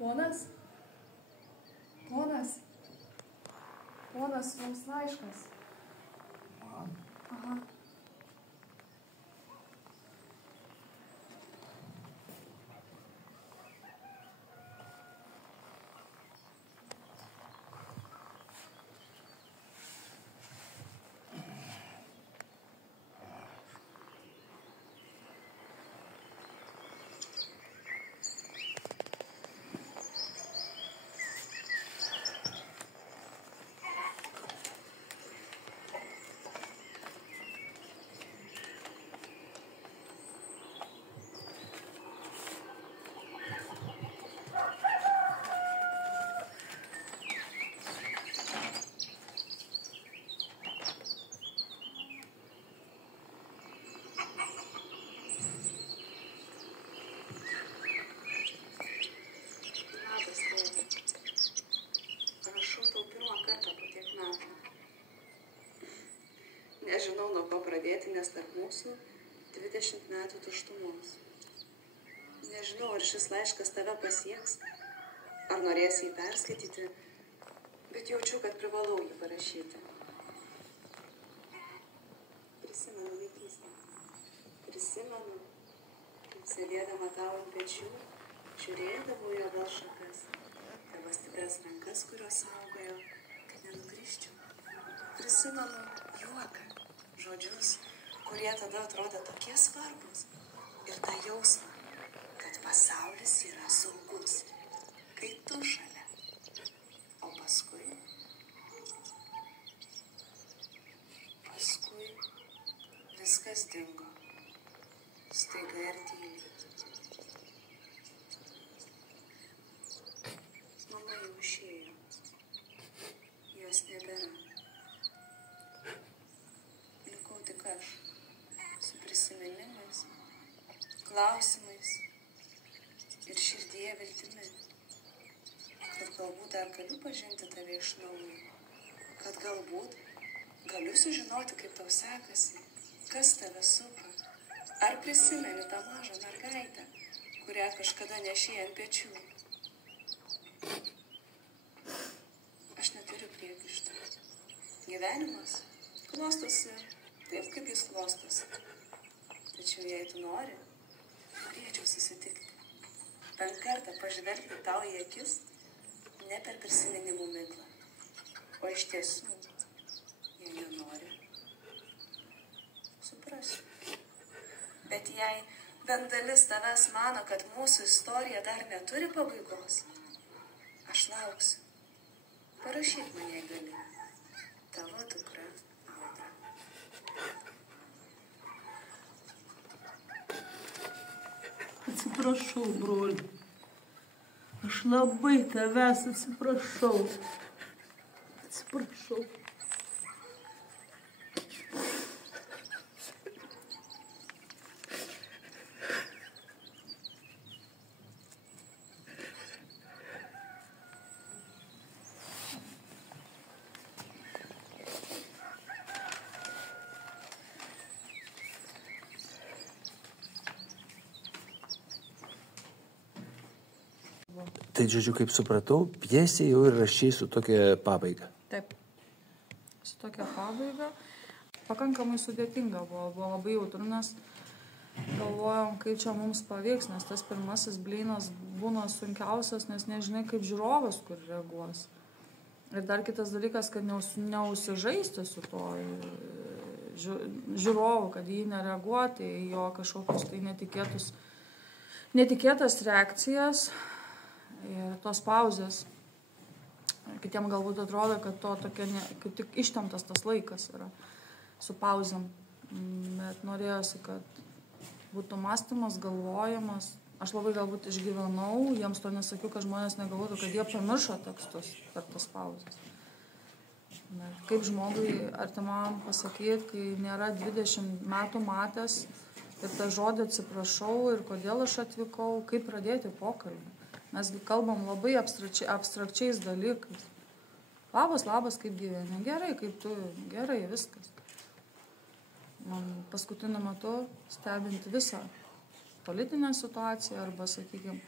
Ponas? Ponas? Ponas, jums laiškas. Man? Aha. Nežinau, nuo ko pradėti, nes tarp mūsų 20 metų tuštumos. Nežinau, ar šis laiškas tave pasieks, ar norėsi jį perskaityti, bet jaučiu, kad privalau jį parašyti. Prisimenu vaikystę. Prisimenu, kaip sėdėdama tau ant pečių, žiūrėdavau jo gal šakas, tavo stipras rankas, kurios saugojo, kad nenukrisčiau. Prisimenu juoką, žodžius, kurie tada atrodė tokie svarbus, ir tą jausmą, kad pasaulis yra saugus, kai tu šalia. O paskui viskas dingo, staiga ir tyliai. Mama jau išėjo, jos nebėra. Tik aš, su prisiminimais, klausimais ir širdyje viltimi, kad galbūt dar galiu pažinti tave iš naujo, kad galbūt galiu sužinoti, kaip tau sekasi, kas tave supa, ar prisimeni tą mažą mergaitę, kurią kažkada nešėjai ant pečių. Aš neturiu priekaištų. Gyvenimas klostosi taip, kaip jis klostosi. Tačiau jei tu nori, norėčiau susitikti. Bent kartą pažvelgti tau į akis, ne per prisiminimų miglą. O iš tiesų, jei nenori, suprasiu. Bet jei bent dalis tavęs mano, kad mūsų istorija dar neturi pabaigos, aš lauksiu. Parašyk man, jei gali. Tavo dukra Audra. Atsiprašau, broli. Aš labai tavęs atsiprašau. Atsiprašau. Tai, žodžiu, kaip supratau, pjesė jau ir rašys su tokia pabaiga. Taip, su tokia pabaiga. Pakankamai sudėtinga buvo labai jautru, nes galvojom, kaip čia mums pavyks, nes tas pirmasis blynas būna sunkiausias, nes nežinai, kaip žiūrovas kur reaguos. Ir dar kitas dalykas, kad neusižaisti su to žiūrovu, kad jį nereaguoti į jo kažkokius tai netikėtas reakcijas. Ir tos pauzės, kitiem galbūt atrodo, kad to tokia, kaip tik ištemptas tas laikas yra su pauzėm. Bet norėjosi, kad būtų mąstymas, galvojimas. Aš labai galbūt išgyvenau, jiems to nesakiau, kad žmonės negalvotų, kad jie pamiršo tekstus per tas pauzės. Bet kaip žmogui artimam pasakyti, kai nėra 20 metų matęs ir tą žodį atsiprašau ir kodėl aš atvykau, kaip pradėti pokalbį. Mesgi kalbam labai abstrakčiais dalykais. Labas, kaip gyveni? Gerai, kaip tu? Gerai, viskas. Man paskutiniu metu stebinti visą politinę situaciją arba, sakykime,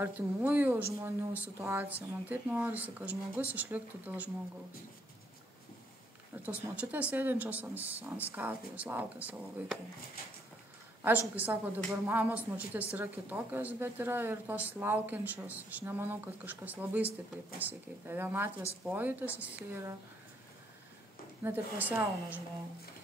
artimųjų žmonių situaciją. Man taip norisi, kad žmogus išliktų dėl žmogaus. Ir tos močiutės sėdinčios ant skatų, jos laukia savo vaikų. Aišku, kai sako, dabar mamos, močiutės yra kitokios, bet yra ir tos laukiančios. Aš nemanau, kad kažkas labai stipriai pasikeitė. Vienatvės pojūtis, jis yra net ir pas jauną žmogų.